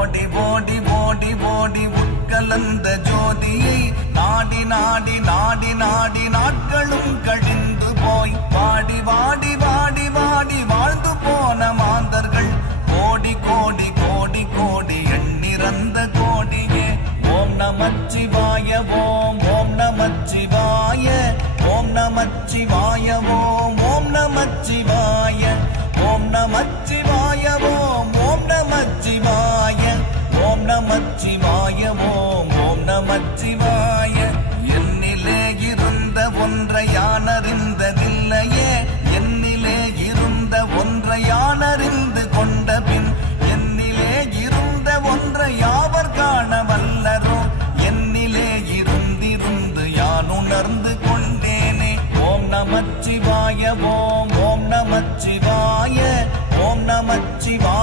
ஓடி ஓடி ஓடி ஓடி உட்கலந்த ஜோதியை நாடி நாடி நாடி நாடி நாட்களும் கழிந்து போய் வாடி வாடி வாடி வாடி வாழ்ந்து போன மாந்தர்கள் கோடி கோடி கோடி கோடி எண்ணிறந்த கோடியே. ஓம் நமச்சிவாய ஓம் ஓம் நமச்சிவாய ஓம் நமச்சிவாய ஓம் ஓம் நமச்சிவாய ஓம் நமச்சிவாய ஓம் ஓம் நமச்சிவாய ஓம் நமச்சிவாய ஓம் ஓம் நமச்சிவாய. என்னிலே இருந்த ஒன்றை யானறிந்ததில்லையே, என்னிலே இருந்த ஒன்றை யானறிந்து கொண்ட பின் என்னிலே இருந்த ஒன்றை யாவர் காண வல்லரோ, என்னிலே இருந்திருந்து யான் உணர்ந்து கொண்டேனே. ஓம் நமச்சிவாய ஓம் ஓம் நமச்சிவாய ஓம் நமச்சிவாய